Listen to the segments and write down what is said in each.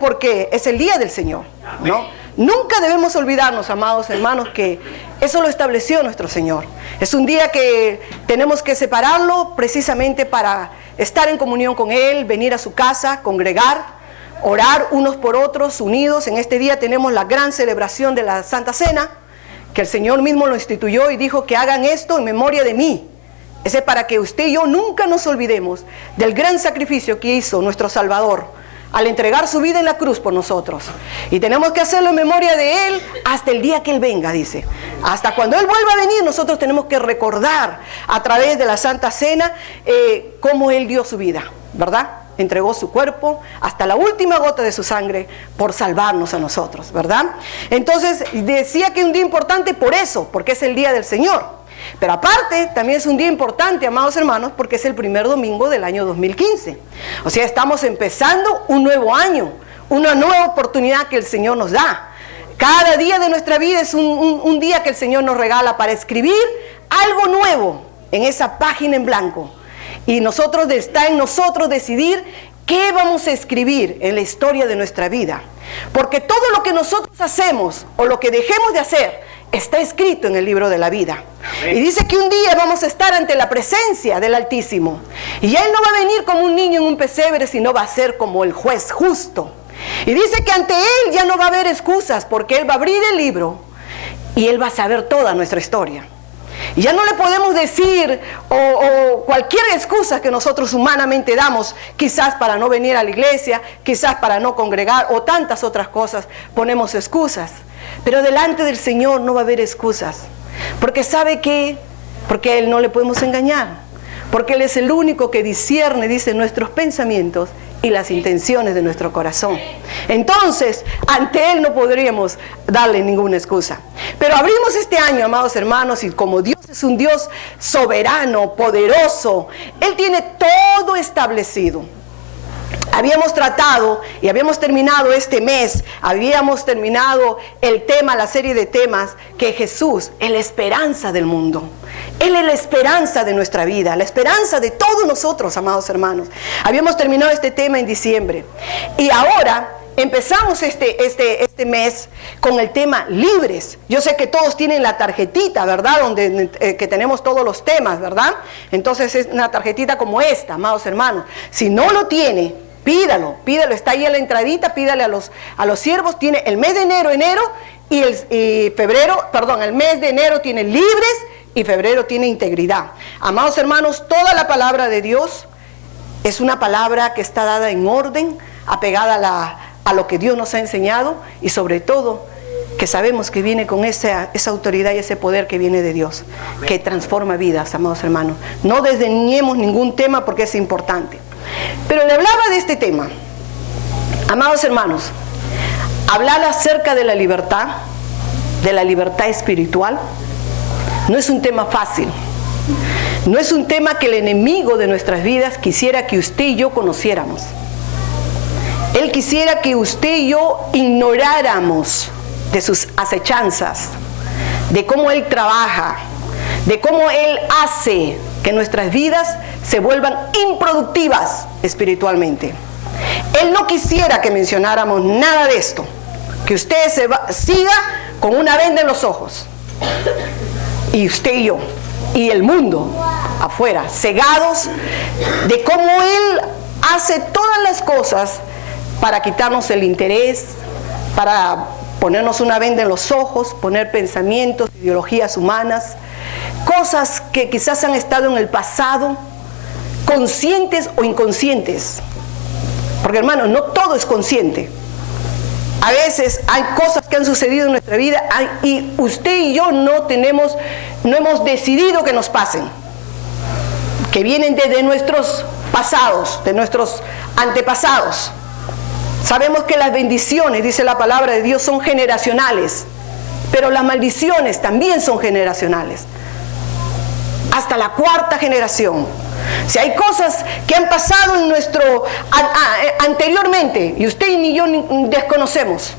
porque es el día del Señor, ¿no? Nunca debemos olvidarnos, amados hermanos, que eso lo estableció nuestro Señor. Es un día que tenemos que separarlo precisamente para estar en comunión con Él, venir a su casa, congregar, orar unos por otros, unidos. En este día tenemos la gran celebración de la Santa Cena, que el Señor mismo lo instituyó y dijo que hagan esto en memoria de mí. Ese es para que usted y yo nunca nos olvidemos del gran sacrificio que hizo nuestro Salvador al entregar su vida en la cruz por nosotros. Y tenemos que hacerlo en memoria de Él hasta el día que Él venga, dice. Hasta cuando Él vuelva a venir, nosotros tenemos que recordar a través de la Santa Cena cómo Él dio su vida, ¿verdad? Entregó su cuerpo hasta la última gota de su sangre por salvarnos a nosotros, ¿verdad? Entonces decía que es un día importante por eso, porque es el día del Señor. Pero aparte, también es un día importante, amados hermanos, porque es el primer domingo del año 2015. O sea, estamos empezando un nuevo año, una nueva oportunidad que el Señor nos da. Cada día de nuestra vida es un día que el Señor nos regala para escribir algo nuevo en esa página en blanco. Y está en nosotros decidir qué vamos a escribir en la historia de nuestra vida. Porque todo lo que nosotros hacemos o lo que dejemos de hacer está escrito en el libro de la vida. Amén. Y dice que un día vamos a estar ante la presencia del Altísimo. Y Él no va a venir como un niño en un pesebre, sino va a ser como el juez justo. Y dice que ante Él ya no va a haber excusas, porque Él va a abrir el libro y Él va a saber toda nuestra historia. Y ya no le podemos decir o cualquier excusa que nosotros humanamente damos, quizás para no venir a la iglesia, quizás para no congregar o tantas otras cosas, ponemos excusas. Pero delante del Señor no va a haber excusas, porque ¿sabe qué? Porque a Él no le podemos engañar, porque Él es el único que discierne, dice, nuestros pensamientos y las intenciones de nuestro corazón. Entonces, ante Él no podríamos darle ninguna excusa. Pero abrimos este año, amados hermanos, y como Dios es un Dios soberano, poderoso, Él tiene todo establecido. Habíamos tratado y habíamos terminado este mes, habíamos terminado el tema, la serie de temas, que Jesús es la esperanza del mundo. Él es la esperanza de nuestra vida, la esperanza de todos nosotros, amados hermanos. Habíamos terminado este tema en diciembre. Y ahora empezamos este mes con el tema libres. Yo sé que todos tienen la tarjetita, ¿verdad? Donde que tenemos todos los temas, ¿verdad? Entonces es una tarjetita como esta, amados hermanos. Si no lo tiene, pídalo, está ahí en la entradita, pídale a los siervos. Tiene el mes de enero y el mes de enero tiene libres y febrero tiene integridad. Amados hermanos, toda la palabra de Dios es una palabra que está dada en orden, apegada a lo que Dios nos ha enseñado, y sobre todo que sabemos que viene con esa autoridad y ese poder que viene de Dios, que transforma vidas, amados hermanos. No desdeñemos ningún tema porque es importante. Pero le hablaba de este tema, amados hermanos, hablar acerca de la libertad espiritual, no es un tema fácil. No es un tema que el enemigo de nuestras vidas quisiera que usted y yo conociéramos. Él quisiera que usted y yo ignoráramos de sus acechanzas, de cómo Él trabaja, de cómo Él hace que nuestras vidas se vuelvan improductivas espiritualmente. Él no quisiera que mencionáramos nada de esto, que usted siga con una venda en los ojos, y usted y yo, y el mundo afuera, cegados de cómo Él hace todas las cosas para quitarnos el interés, para ponernos una venda en los ojos, poner pensamientos, ideologías humanas, cosas que quizás han estado en el pasado, conscientes o inconscientes. Porque, hermanos, no todo es consciente. A veces hay cosas que han sucedido en nuestra vida y usted y yo no hemos decidido que nos pasen, que vienen desde nuestros pasados, de nuestros antepasados. Sabemos que las bendiciones, dice la palabra de Dios, son generacionales, pero las maldiciones también son generacionales, hasta la 4ª generación. Si hay cosas que han pasado en anteriormente y usted ni yo desconocemos,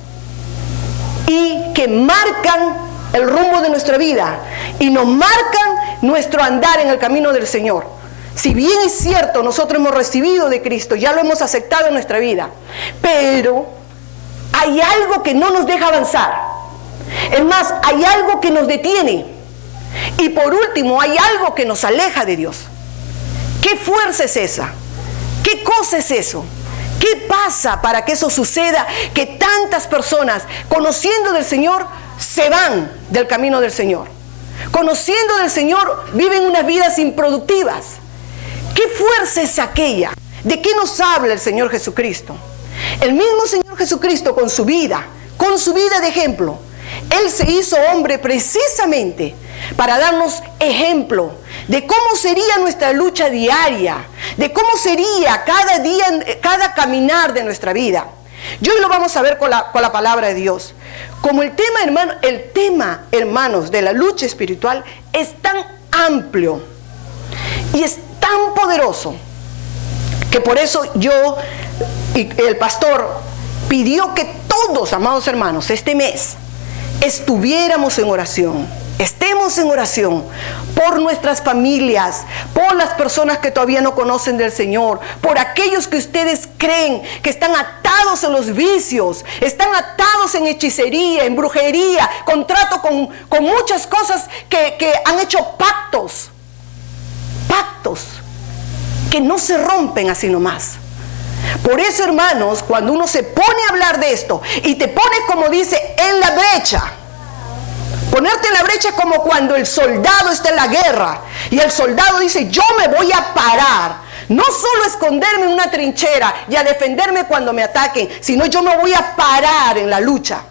y que marcan el rumbo de nuestra vida y nos marcan nuestro andar en el camino del Señor. Si bien es cierto, nosotros hemos recibido de Cristo, ya lo hemos aceptado en nuestra vida, pero hay algo que no nos deja avanzar. Es más, hay algo que nos detiene. Y por último, hay algo que nos aleja de Dios. ¿Qué fuerza es esa? ¿Qué cosa es eso? ¿Qué pasa para que eso suceda? Que tantas personas, conociendo del Señor, se van del camino del Señor. Conociendo del Señor, viven unas vidas improductivas. ¿Qué fuerza es aquella? ¿De qué nos habla el Señor Jesucristo? El mismo Señor Jesucristo con su vida de ejemplo, Él se hizo hombre precisamente para darnos ejemplo de cómo sería nuestra lucha diaria, de cómo sería cada día, cada caminar de nuestra vida. Y hoy lo vamos a ver con la palabra de Dios. Como el tema, hermanos, de la lucha espiritual es tan amplio y es tan poderoso, que por eso yo y el pastor pidió que todos, amados hermanos, este mes estuviéramos en oración. Estemos en oración por nuestras familias, por las personas que todavía no conocen del Señor, por aquellos que ustedes creen que están atados en los vicios, están atados en hechicería, en brujería, contrato con muchas cosas que han hecho pactos que no se rompen así nomás. Por eso, hermanos, cuando uno se pone a hablar de esto y te pones, como dice, en la brecha. Ponerte en la brecha es como cuando el soldado está en la guerra y el soldado dice: yo me voy a parar, no solo a esconderme en una trinchera y a defenderme cuando me ataquen, sino yo me voy a parar en la lucha.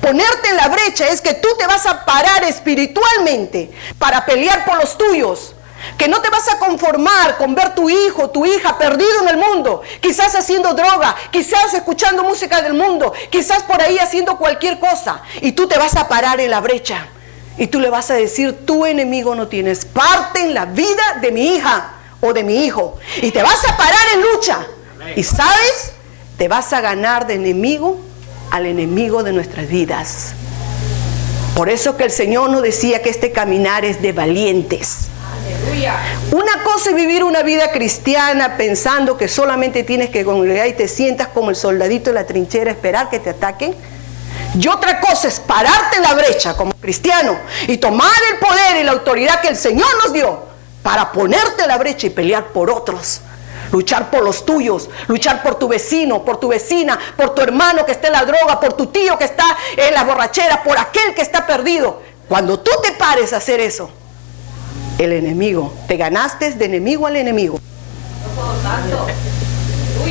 Ponerte en la brecha es que tú te vas a parar espiritualmente para pelear por los tuyos. Que no te vas a conformar con ver tu hijo, tu hija perdido en el mundo, quizás haciendo droga, quizás escuchando música del mundo, quizás por ahí haciendo cualquier cosa, y tú te vas a parar en la brecha y tú le vas a decir: tu enemigo no tienes parte en la vida de mi hija o de mi hijo, y te vas a parar en lucha. Y sabes, te vas a ganar de enemigo al enemigo de nuestras vidas. Por eso que el Señor nos decía que este caminar es de valientes. Una cosa es vivir una vida cristiana pensando que solamente tienes que congregar y te sientas como el soldadito en la trinchera, esperar que te ataquen. Y otra cosa es pararte en la brecha como cristiano y tomar el poder y la autoridad que el Señor nos dio para ponerte en la brecha y pelear por otros. Luchar por los tuyos, luchar por tu vecino, por tu vecina, por tu hermano que está en la droga, por tu tío que está en la borrachera, por aquel que está perdido. Cuando tú te pares a hacer eso, el enemigo, te ganaste de enemigo al enemigo.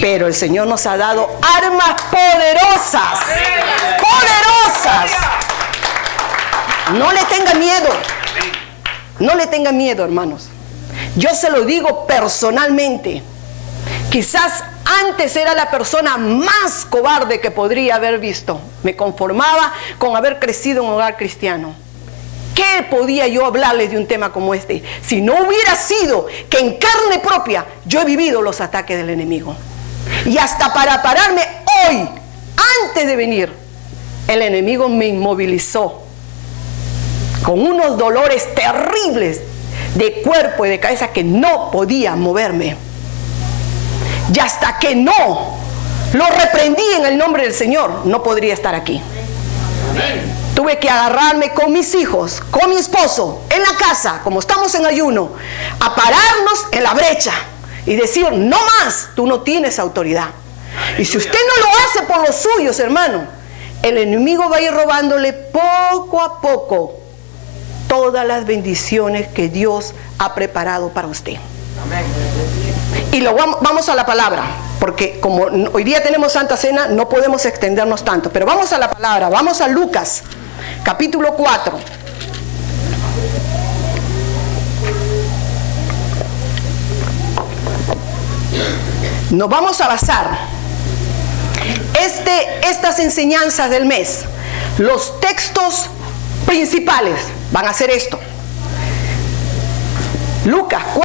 Pero el Señor nos ha dado armas poderosas. Poderosas. No le tenga miedo. No le tenga miedo, hermanos. Yo se lo digo personalmente. Quizás antes era la persona más cobarde que podría haber visto. Me conformaba con haber crecido en un hogar cristiano. ¿Qué podía yo hablarles de un tema como este? Si no hubiera sido que en carne propia yo he vivido los ataques del enemigo. Y hasta para pararme hoy, antes de venir, el enemigo me inmovilizó con unos dolores terribles de cuerpo y de cabeza que no podía moverme. Y hasta que no lo reprendí en el nombre del Señor, no podría estar aquí. Amén. Tuve que agarrarme con mis hijos, con mi esposo, en la casa, como estamos en ayuno, a pararnos en la brecha y decir: no más, tú no tienes autoridad. Y si usted no lo hace por los suyos, hermano, el enemigo va a ir robándole poco a poco todas las bendiciones que Dios ha preparado para usted. Amén. Y vamos a la palabra, porque como hoy día tenemos Santa Cena, no podemos extendernos tanto, pero vamos a la palabra. Vamos a Lucas, capítulo 4. Nos vamos a basar estas enseñanzas del mes. Los textos principales van a ser esto: Lucas 4,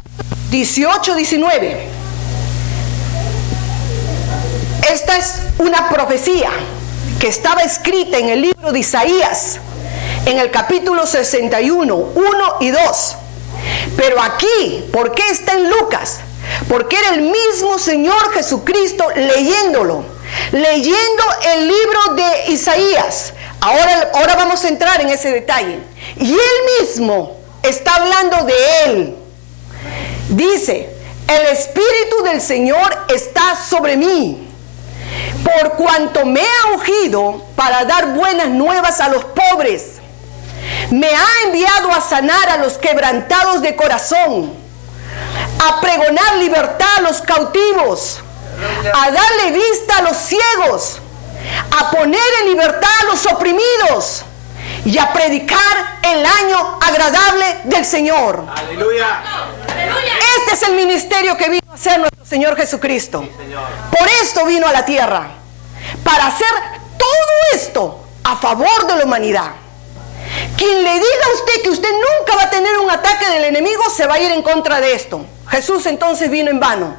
18, 19. Esta es una profecía que estaba escrita en el libro de Isaías, en el capítulo 61, 1 y 2. Pero aquí, ¿por qué está en Lucas? Porque era el mismo Señor Jesucristo leyendo el libro de Isaías, ahora vamos a entrar en ese detalle. Y él mismo está hablando de él. Dice, el Espíritu del Señor está sobre mí, por cuanto me ha ungido para dar buenas nuevas a los pobres. Me ha enviado a sanar a los quebrantados de corazón, a pregonar libertad a los cautivos, a darle vista a los ciegos, a poner en libertad a los oprimidos y a predicar el año agradable del Señor. Aleluya. Este es el ministerio que vino a hacer nuestro Señor Jesucristo. Por esto vino a la tierra, para hacer todo esto a favor de la humanidad. Quien le diga a usted que usted nunca va a tener un ataque del enemigo, se va a ir en contra de esto. Jesús entonces vino en vano.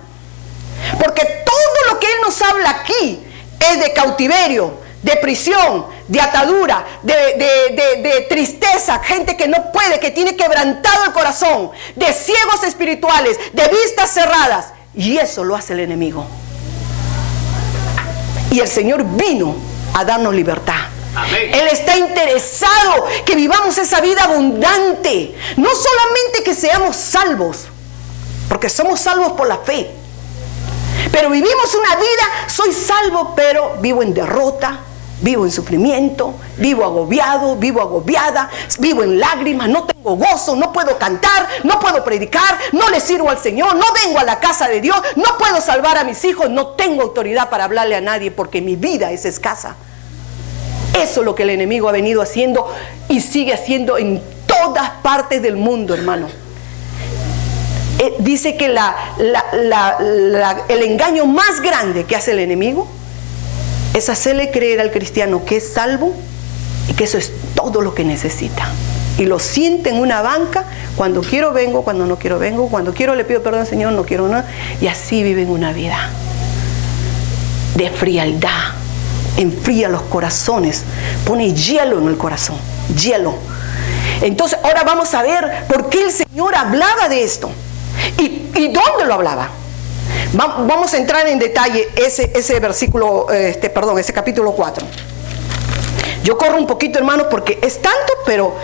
Porque todo lo que Él nos habla aquí es de cautiverio, de prisión, de atadura, de tristeza, gente que no puede, que tiene quebrantado el corazón, de ciegos espirituales, de vistas cerradas. Y eso lo hace el enemigo. Y el Señor vino a darnos libertad. Amén. Él está interesado que vivamos esa vida abundante. No solamente que seamos salvos, porque somos salvos por la fe, pero vivimos una vida, soy salvo, pero vivo en derrota, vivo en sufrimiento, vivo agobiado, vivo agobiada, vivo en lágrimas, no tengo gozo, no puedo cantar, no puedo predicar, no le sirvo al Señor, no vengo a la casa de Dios, no puedo salvar a mis hijos, no tengo autoridad para hablarle a nadie porque mi vida es escasa. Eso es lo que el enemigo ha venido haciendo y sigue haciendo en todas partes del mundo, hermano. Dice que el engaño más grande que hace el enemigo es hacerle creer al cristiano que es salvo y que eso es todo lo que necesita. Y lo siente en una banca, cuando quiero vengo, cuando no quiero vengo, cuando quiero le pido perdón al Señor, no quiero nada. Y así viven una vida de frialdad. Enfría los corazones, pone hielo en el corazón, hielo. Entonces ahora vamos a ver por qué el Señor hablaba de esto y dónde lo hablaba. Vamos a entrar en detalle ese versículo, ese capítulo 4. Yo corro un poquito, hermanos, porque es tanto, pero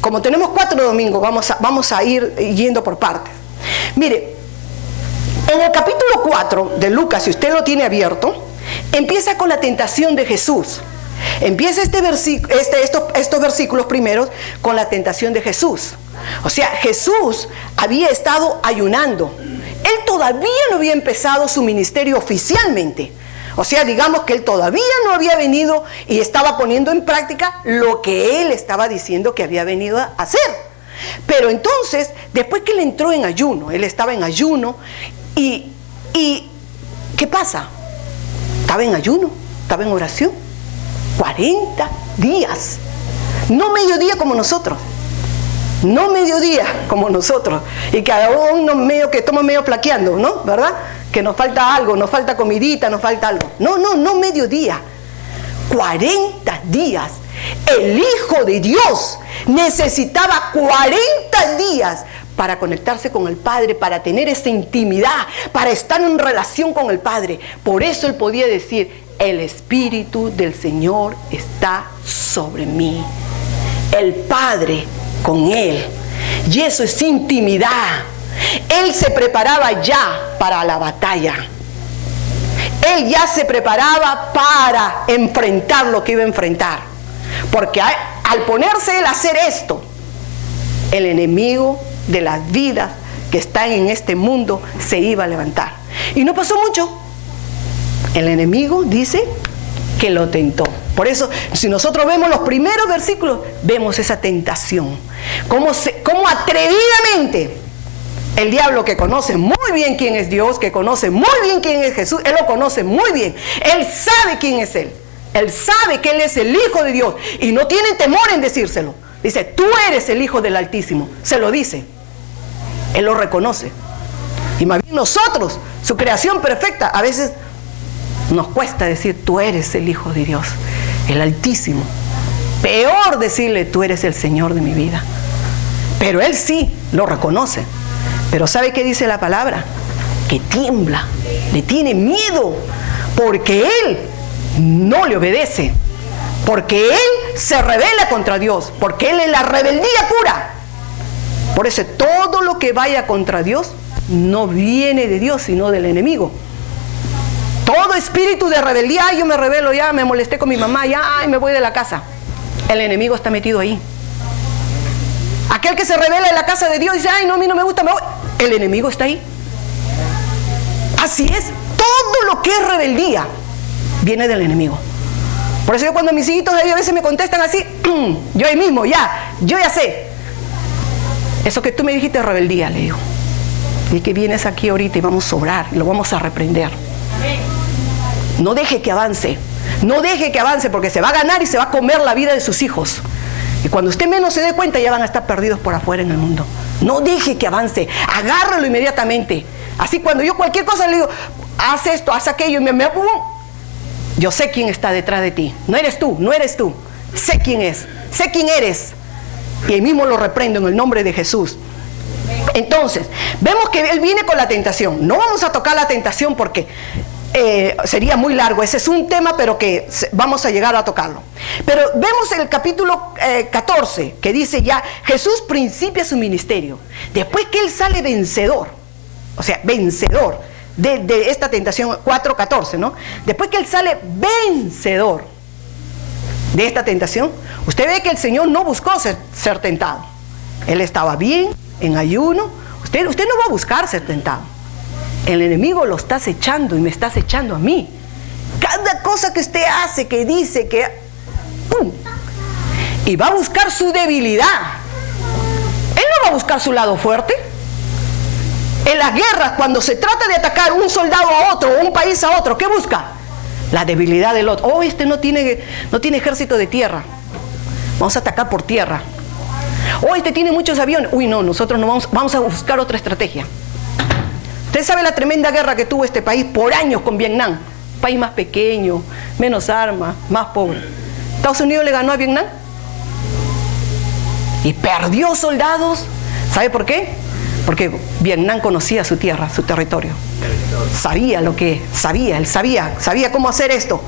como tenemos 4 domingos, vamos a ir yendo por partes. Mire, en el capítulo 4 de Lucas, si usted lo tiene abierto, empieza con la tentación de Jesús. Empieza estos versículos primeros con la tentación de Jesús. O sea, Jesús había estado ayunando. Él todavía no había empezado su ministerio oficialmente. O sea, digamos que él todavía no había venido y estaba poniendo en práctica lo que él estaba diciendo que había venido a hacer. Pero entonces, después que él entró en ayuno, él estaba en ayuno y ¿qué pasa? Estaba en ayuno, estaba en oración, 40 días, no mediodía como nosotros, no mediodía como nosotros, y cada uno medio que estamos medio flaqueando, ¿no? ¿Verdad? Que nos falta algo, nos falta comidita, nos falta algo. No mediodía, 40 días. El Hijo de Dios necesitaba 40 días para conectarse con el Padre, para tener esa intimidad, para estar en relación con el Padre. Por eso él podía decir, el Espíritu del Señor está sobre mí. El Padre con él. Y eso es intimidad. Él se preparaba ya para la batalla. Él ya se preparaba para enfrentar lo que iba a enfrentar. Porque al ponerse él a hacer esto, el enemigo de las vidas que están en este mundo se iba a levantar. Y no pasó mucho. El enemigo dice que lo tentó. Por eso, si nosotros vemos los primeros versículos, vemos esa tentación. Cómo atrevidamente el diablo, que conoce muy bien quién es Dios, que conoce muy bien quién es Jesús, él lo conoce muy bien. Él sabe quién es él. Él sabe que él es el Hijo de Dios y no tiene temor en decírselo. Dice, tú eres el Hijo del Altísimo. Se lo dice. Él lo reconoce. Y más bien nosotros, su creación perfecta, a veces nos cuesta decir, tú eres el Hijo de Dios, el Altísimo. Peor decirle, tú eres el Señor de mi vida. Pero él sí lo reconoce. Pero ¿sabe qué dice la palabra? Que tiembla, le tiene miedo, porque él no le obedece, porque él se rebela contra Dios, porque él es la rebeldía pura. Por eso todo lo que vaya contra Dios no viene de Dios, sino del enemigo. Todo espíritu de rebeldía, ay, yo me rebelo, ya me molesté con mi mamá, ya, ay, me voy de la casa. El enemigo está metido ahí. Aquel que se rebela en la casa de Dios y dice, ay, no, a mí no me gusta, me voy. El enemigo está ahí. Así es, todo lo que es rebeldía viene del enemigo. Por eso yo cuando mis hijitos a veces me contestan así, yo ahí mismo, yo ya sé. Eso que tú me dijiste es rebeldía, le digo. Y que vienes aquí ahorita y vamos a orar, y lo vamos a reprender. No deje que avance, no deje que avance, porque se va a ganar y se va a comer la vida de sus hijos. Y cuando usted menos se dé cuenta, ya van a estar perdidos por afuera en el mundo. No deje que avance, agárralo inmediatamente. Así cuando yo cualquier cosa le digo, haz esto, haz aquello, y yo sé quién está detrás de ti. No eres tú, no eres tú. Sé quién es, sé quién eres. Y ahí mismo lo reprendo en el nombre de Jesús. Entonces, vemos que él viene con la tentación. No vamos a tocar la tentación porque sería muy largo. Ese es un tema, pero que vamos a llegar a tocarlo. Pero vemos el capítulo 14, que dice ya, Jesús principia su ministerio. Después que él sale vencedor, o sea, vencedor de esta tentación, 4:14, ¿no? Después que él sale vencedor de esta tentación, usted ve que el Señor no buscó ser tentado. Él estaba bien, en ayuno. Usted no va a buscar ser tentado. El enemigo lo está acechando y me está acechando a mí. Cada cosa que usted hace, que dice, que... ¡pum! Y va a buscar su debilidad. Él no va a buscar su lado fuerte. En las guerras, cuando se trata de atacar un soldado a otro, o un país a otro, ¿qué busca? La debilidad del otro. Oh, este no tiene ejército de tierra. Vamos a atacar por tierra. Oh, este tiene muchos aviones. Uy, no, nosotros no vamos a buscar otra estrategia. Usted sabe la tremenda guerra que tuvo este país por años con Vietnam. Un país más pequeño, menos armas, más pobre. Estados Unidos le ganó a Vietnam y perdió soldados. ¿Sabe por qué? Porque Vietnam conocía su tierra, su territorio. Sabía lo que sabía, él sabía cómo hacer esto.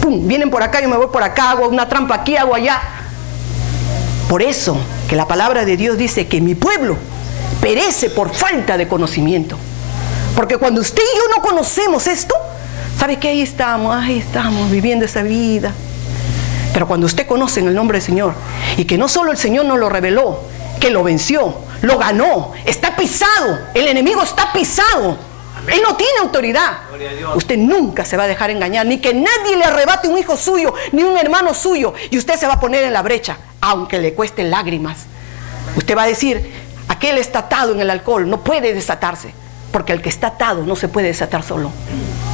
¡Pum! Vienen por acá, yo me voy por acá, hago una trampa aquí, hago allá. Por eso que la palabra de Dios dice que mi pueblo perece por falta de conocimiento. Porque cuando usted y yo no conocemos esto, ¿sabe qué? Ahí estamos viviendo esa vida. Pero cuando usted conoce en el nombre del Señor, y que no solo el Señor nos lo reveló, que lo venció, lo ganó, está pisado, el enemigo está pisado, él no tiene autoridad. Usted nunca se va a dejar engañar, ni que nadie le arrebate un hijo suyo, ni un hermano suyo, y usted se va a poner en la brecha, aunque le cueste lágrimas. Usted va a decir, aquel está atado en el alcohol, no puede desatarse, porque el que está atado no se puede desatar solo,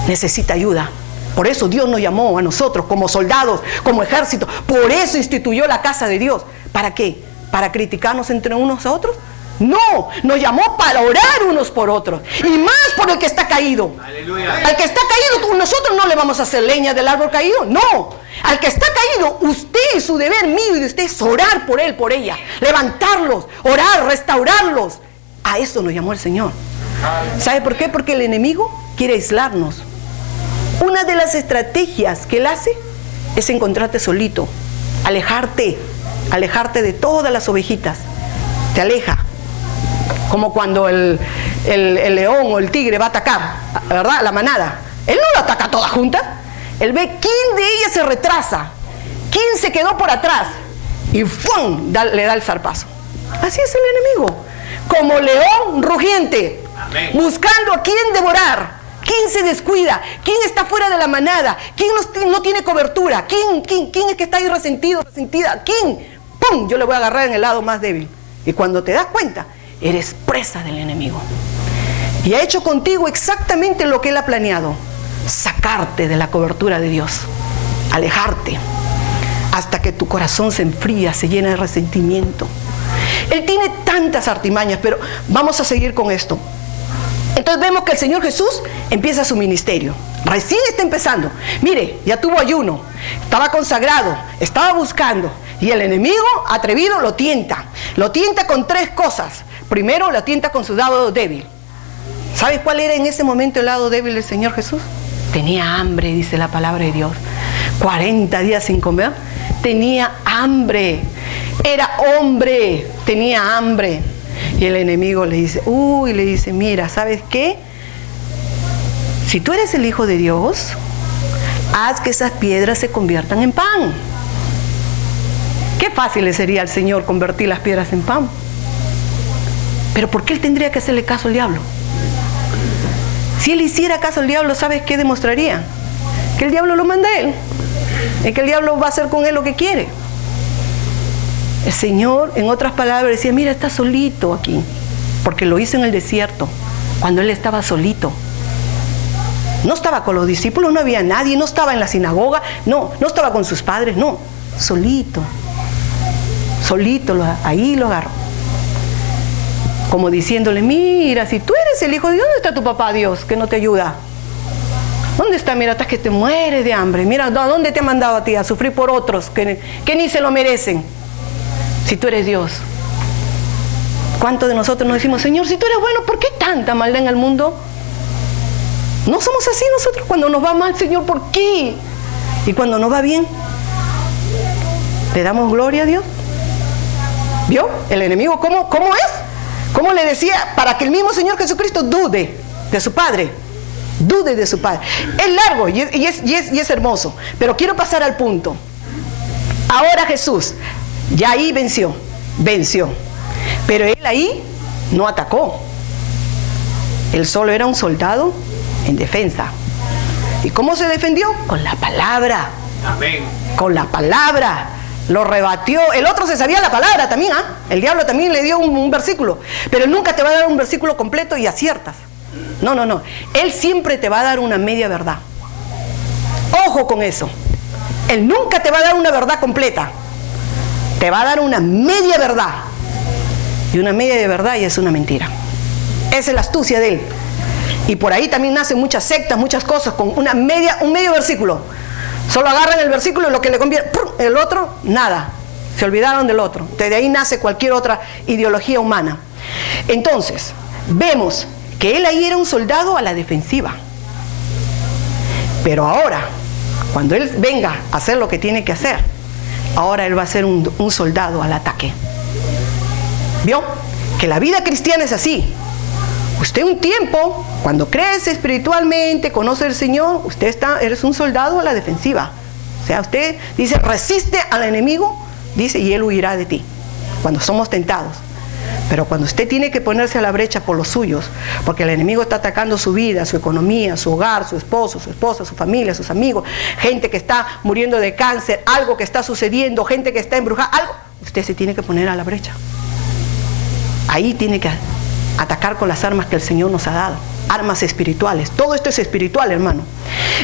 necesita ayuda. Por eso Dios nos llamó a nosotros como soldados, como ejército. Por eso instituyó la casa de Dios. ¿Para qué? ¿Para criticarnos entre unos a otros? No, nos llamó para orar unos por otros. Y más por el que está caído. Aleluya. Al que está caído, nosotros no le vamos a hacer leña del árbol caído. No. Al que está caído, usted, su deber mío y de usted es orar por él, por ella. Levantarlos, orar, restaurarlos. A eso nos llamó el Señor. ¿Sabe por qué? Porque el enemigo quiere aislarnos. Una de las estrategias que él hace es encontrarte solito, alejarte de todas las ovejitas, te aleja, como cuando el león o el tigre va a atacar, ¿verdad? La manada, él no la ataca toda junta, él ve quién de ellas se retrasa, quién se quedó por atrás y ¡fum! Le da el zarpazo. Así es el enemigo, como león rugiente, buscando a quién devorar. ¿Quién se descuida? ¿Quién está fuera de la manada? ¿Quién no tiene cobertura? ¿Quién es que está ahí resentido, resentida? ¿Quién? ¡Pum! Yo le voy a agarrar en el lado más débil. Y cuando te das cuenta, eres presa del enemigo. Y ha hecho contigo exactamente lo que él ha planeado. Sacarte de la cobertura de Dios. Alejarte. Hasta que tu corazón se enfría, se llena de resentimiento. Él tiene tantas artimañas, pero vamos a seguir con esto. Entonces vemos que el Señor Jesús empieza su ministerio. Recién está empezando. Mire, ya tuvo ayuno, estaba consagrado, estaba buscando. Y el enemigo atrevido lo tienta. Lo tienta con tres cosas. Primero, lo tienta con su lado débil. ¿Sabe cuál era en ese momento el lado débil del Señor Jesús? Tenía hambre, dice la palabra de Dios. 40 días sin comer. Tenía hambre. Era hombre, tenía hambre. Y el enemigo le dice, mira, ¿sabes qué? Si tú eres el Hijo de Dios, haz que esas piedras se conviertan en pan. Qué fácil le sería al Señor convertir las piedras en pan. Pero ¿por qué él tendría que hacerle caso al diablo? Si él hiciera caso al diablo, ¿sabes qué demostraría? Que el diablo lo manda a él. Es que el diablo va a hacer con él lo que quiere. El Señor, en otras palabras, decía, mira, está solito aquí. Porque lo hizo en el desierto, cuando él estaba solito. No estaba con los discípulos, no había nadie, no estaba en la sinagoga, no estaba con sus padres, no. Solito. Ahí lo agarró. Como diciéndole, mira, si tú eres el Hijo de Dios, ¿dónde está tu papá Dios que no te ayuda? ¿Dónde está? Mira, estás que te mueres de hambre. Mira, ¿dónde te ha mandado a ti? A sufrir por otros que ni se lo merecen. Si tú eres Dios. ¿Cuántos de nosotros nos decimos, Señor, si tú eres bueno, ¿por qué tanta maldad en el mundo? No somos así nosotros. Cuando nos va mal, Señor, ¿por qué? Y cuando nos va bien, ¿le damos gloria a Dios? ¿Vio? El enemigo, ¿cómo es? ¿Cómo le decía? Para que el mismo Señor Jesucristo dude de su Padre. Dude de su Padre. Es largo y es hermoso, pero quiero pasar al punto. Ahora Jesús, ya ahí venció. Pero él ahí no atacó. Él solo era un soldado en defensa. ¿Y cómo se defendió? Con la palabra. Amén. Con la palabra. Lo rebatió. El otro se sabía la palabra también, ¿ah? El diablo también le dio un versículo. Pero él nunca te va a dar un versículo completo y aciertas. No. Él siempre te va a dar una media verdad. Ojo con eso. Él nunca te va a dar una verdad completa. Te va a dar una media verdad. Y una media de verdad y es una mentira. Esa es la astucia de él. Y por ahí también nacen muchas sectas, muchas cosas con un medio versículo. Solo agarran el versículo y lo que le conviene, el otro, nada. Se olvidaron del otro. De ahí nace cualquier otra ideología humana. Entonces, vemos que él ahí era un soldado a la defensiva. Pero ahora, cuando él venga a hacer lo que tiene que hacer, ahora él va a ser un soldado al ataque. ¿Vio? Que la vida cristiana es así. Usted un tiempo, cuando crece espiritualmente, conoce al Señor, eres un soldado a la defensiva. O sea, usted dice, resiste al enemigo, dice, y él huirá de ti. Cuando somos tentados. Pero cuando usted tiene que ponerse a la brecha por los suyos, porque el enemigo está atacando su vida, su economía, su hogar, su esposo, su esposa, su familia, sus amigos, gente que está muriendo de cáncer, algo que está sucediendo, gente que está embrujada, algo, usted se tiene que poner a la brecha. Ahí tiene que atacar con las armas que el Señor nos ha dado, armas espirituales. Todo esto es espiritual, hermano.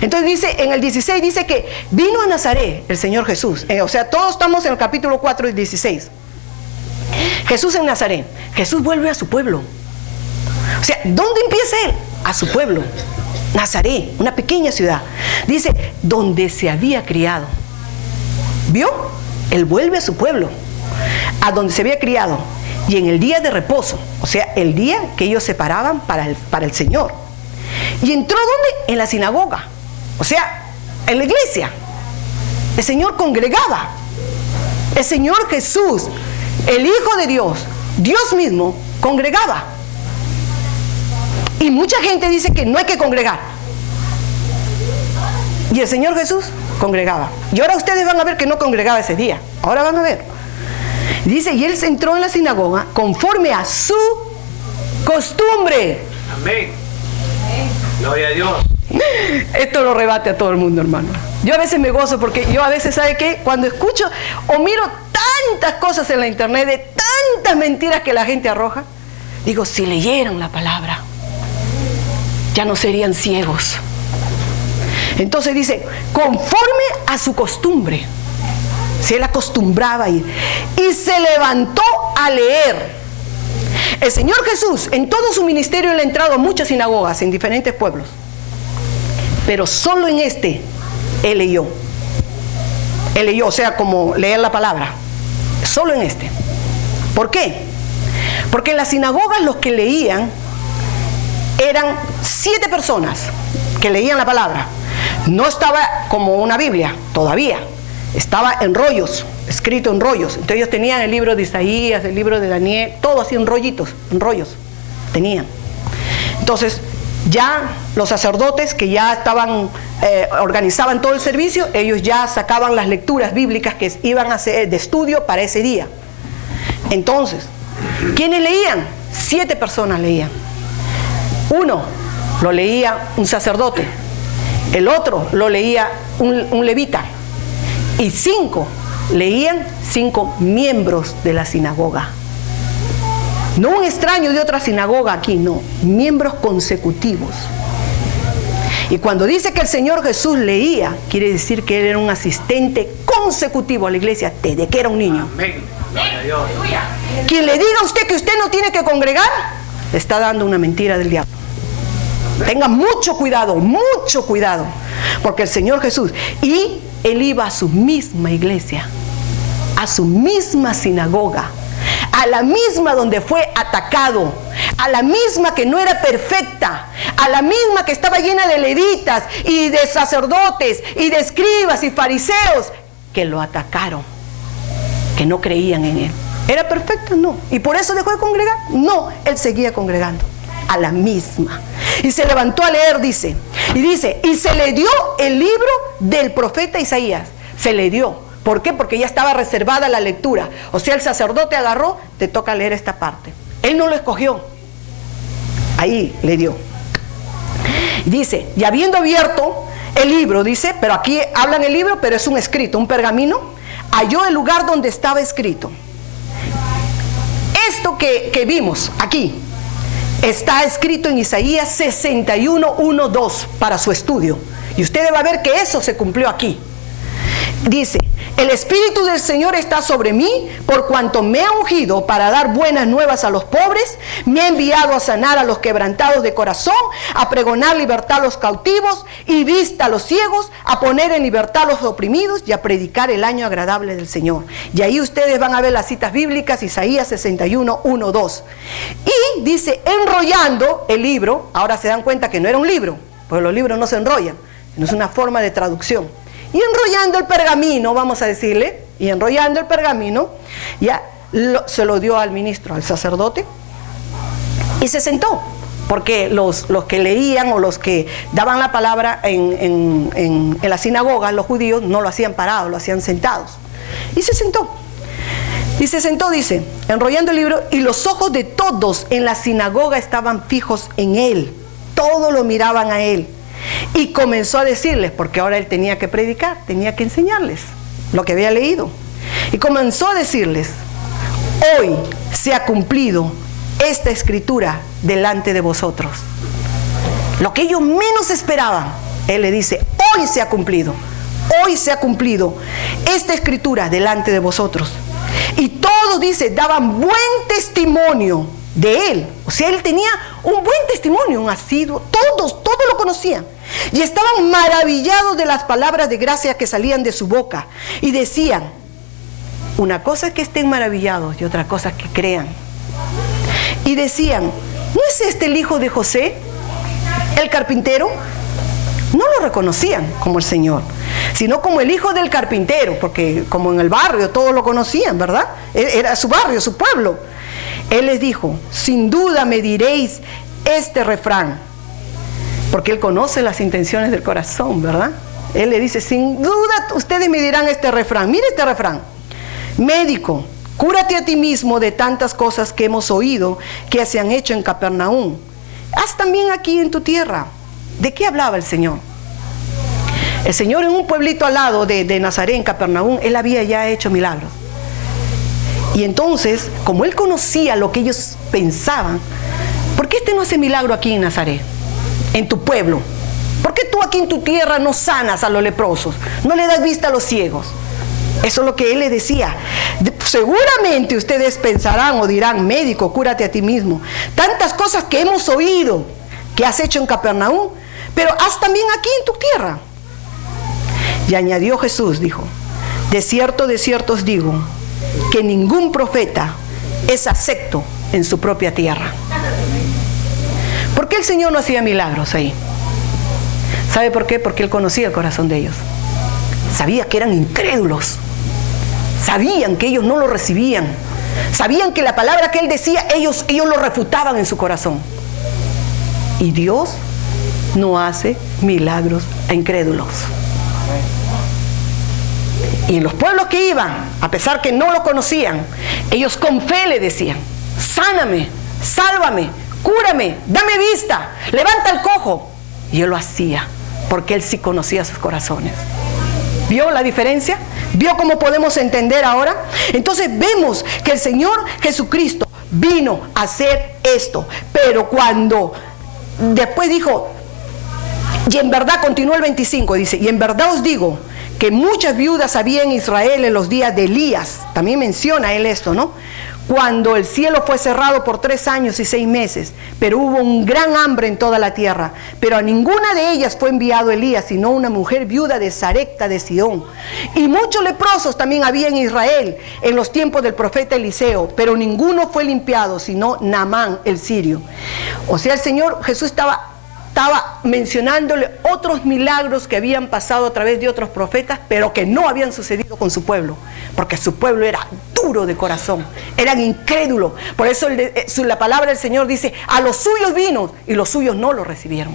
Entonces dice, en el 16 dice que vino a Nazaret el Señor Jesús. O sea, todos estamos en el capítulo 4 y 16. Jesús en Nazaret. Jesús vuelve a su pueblo. O sea, ¿dónde empieza él? A su pueblo. Nazaret, una pequeña ciudad. Dice, donde se había criado. ¿Vio? Él vuelve a su pueblo, a donde se había criado. Y en el día de reposo, o sea, el día que ellos separaban para el Señor. ¿Y entró dónde? En la sinagoga. O sea, en la iglesia. El Señor congregaba. El Señor Jesús, el Hijo de Dios, Dios mismo, congregaba. Y mucha gente dice que no hay que congregar. Y el Señor Jesús congregaba. Y ahora ustedes van a ver que no congregaba ese día. Ahora van a ver. Dice, y él se entró en la sinagoga conforme a su costumbre. Amén. Gloria a Dios. Esto lo rebate a todo el mundo, hermano. Yo a veces me gozo porque yo a veces, ¿sabe qué? Cuando escucho o miro tantas cosas en la internet, de tantas mentiras que la gente arroja, digo, si leyeran la palabra, ya no serían ciegos. Entonces dice, conforme a su costumbre. Si él acostumbraba a ir. Y se levantó a leer. El Señor Jesús, en todo su ministerio, él ha entrado a muchas sinagogas en diferentes pueblos. Pero solo en este, él leyó. Él leyó, o sea, como leer la palabra. Solo en este. ¿Por qué? Porque en las sinagogas los que leían eran 7 personas que leían la palabra. No estaba como una Biblia, todavía. Estaba en rollos, escrito en rollos. Entonces ellos tenían el libro de Isaías, el libro de Daniel, todo así en rollitos, en rollos. Tenían. Entonces, ya los sacerdotes que ya estaban, organizaban todo el servicio, ellos ya sacaban las lecturas bíblicas que iban a hacer de estudio para ese día. Entonces, ¿quiénes leían? 7 personas leían. Uno lo leía un sacerdote, el otro lo leía un levita, y 5 leían 5 miembros de la sinagoga. No un extraño de otra sinagoga aquí, no, miembros consecutivos. Y cuando dice que el Señor Jesús leía, quiere decir que Él era un asistente consecutivo a la iglesia desde que era un niño. Amén. Gloria a Dios. Quien le diga a usted que usted no tiene que congregar, le está dando una mentira del diablo. Tenga mucho cuidado, porque el Señor Jesús, y Él iba a su misma iglesia, a su misma sinagoga, a la misma donde fue atacado, a la misma que no era perfecta, a la misma que estaba llena de levitas y de sacerdotes y de escribas y fariseos que lo atacaron, que no creían en Él. ¿Era perfecta? No. ¿Y por eso dejó de congregar? No, Él seguía congregando a la misma. Y se levantó a leer, dice, y se le dio el libro del profeta Isaías. Se le dio. ¿Por qué? Porque ya estaba reservada la lectura. O sea, el sacerdote agarró, te toca leer esta parte. Él no lo escogió. Ahí le dio. Dice, y habiendo abierto el libro, dice, pero aquí hablan el libro, pero es un escrito, un pergamino, halló el lugar donde estaba escrito. Esto que vimos aquí está escrito en Isaías 61, 1, 2 para su estudio. Y usted va a ver que eso se cumplió aquí. Dice, el Espíritu del Señor está sobre mí, por cuanto me ha ungido para dar buenas nuevas a los pobres, me ha enviado a sanar a los quebrantados de corazón, a pregonar libertad a los cautivos y vista a los ciegos, a poner en libertad a los oprimidos y a predicar el año agradable del Señor. Y ahí ustedes van a ver las citas bíblicas, Isaías 61, 1, 2. Y dice, enrollando el libro, ahora se dan cuenta que no era un libro, porque los libros no se enrollan, no es una forma de traducción. Y enrollando el pergamino, vamos a decirle, y enrollando el pergamino, ya se lo dio al ministro, al sacerdote, y se sentó, porque los que leían o los que daban la palabra en la sinagoga, los judíos, no lo hacían parados, lo hacían sentados. Y se sentó. Y se sentó, dice, enrollando el libro, y los ojos de todos en la sinagoga estaban fijos en él. Todos lo miraban a él. Y comenzó a decirles, porque ahora él tenía que predicar, tenía que enseñarles lo que había leído. Y comenzó a decirles, hoy se ha cumplido esta escritura delante de vosotros. Lo que ellos menos esperaban, él le dice, hoy se ha cumplido esta escritura delante de vosotros. Y todos, dice, daban buen testimonio de él. O sea, él tenía un buen testimonio, un asiduo, todos lo conocían. Y estaban maravillados de las palabras de gracia que salían de su boca. Y decían, una cosa es que estén maravillados y otra cosa es que crean. Y decían, ¿no es este el hijo de José, el carpintero? No lo reconocían como el Señor, sino como el hijo del carpintero, porque como en el barrio todos lo conocían, ¿verdad? Era su barrio, su pueblo. Él les dijo, sin duda me diréis este refrán, porque él conoce las intenciones del corazón, ¿verdad? Él le dice, sin duda ustedes me dirán este refrán. Mire este refrán: médico, cúrate a ti mismo de tantas cosas que hemos oído que se han hecho en Capernaum. Haz también aquí en tu tierra. ¿De qué hablaba el Señor? El Señor en un pueblito al lado de Nazaret, en Capernaum, Él había ya hecho milagros. Y entonces, como Él conocía lo que ellos pensaban, ¿por qué no hace milagro aquí en Nazaret, en tu pueblo? ¿Por qué tú aquí en tu tierra no sanas a los leprosos? ¿No le das vista a los ciegos? Eso es lo que Él le decía. Seguramente ustedes pensarán o dirán, médico, cúrate a ti mismo. Tantas cosas que hemos oído que has hecho en Capernaum, pero haz también aquí en tu tierra. Y añadió Jesús, dijo, de cierto os digo, que ningún profeta es acepto en su propia tierra. ¿Por qué el Señor no hacía milagros ahí? ¿Sabe por qué? Porque Él conocía el corazón de ellos. Sabía que eran incrédulos. Sabían que ellos no lo recibían. Sabían que la palabra que Él decía, ellos lo refutaban en su corazón. Y Dios no hace milagros a incrédulos. Y en los pueblos que iban, a pesar que no lo conocían, ellos con fe le decían: sáname, sálvame, cúrame, dame vista, levanta el cojo. Y Él lo hacía, porque Él sí conocía sus corazones. ¿Vio la diferencia? ¿Vio cómo podemos entender ahora? Entonces vemos que el Señor Jesucristo vino a hacer esto. Pero cuando después dijo, y en verdad, continuó el 25, dice: y en verdad os digo que muchas viudas había en Israel en los días de Elías. También menciona él esto, ¿no? Cuando el cielo fue cerrado por 3 años y 6 meses, pero hubo un gran hambre en toda la tierra. Pero a ninguna de ellas fue enviado Elías, sino una mujer viuda de Sarepta de Sidón. Y muchos leprosos también había en Israel en los tiempos del profeta Eliseo, pero ninguno fue limpiado, sino Naamán el sirio. O sea, el Señor Jesús estaba mencionándole otros milagros que habían pasado a través de otros profetas, pero que no habían sucedido con su pueblo, porque su pueblo era duro de corazón, eran incrédulos. Por eso la palabra del Señor dice: a los suyos vino y los suyos no lo recibieron.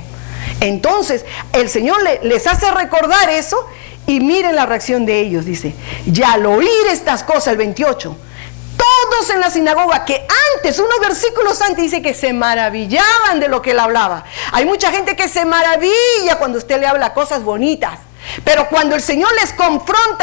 Entonces el Señor les hace recordar eso, y miren la reacción de ellos. Dice: y al oír estas cosas, el 28, todos en la sinagoga, que antes, unos versículos antes, dice que se maravillaban de lo que él hablaba. Hay mucha gente que se maravilla cuando usted le habla cosas bonitas, pero cuando el Señor les confronta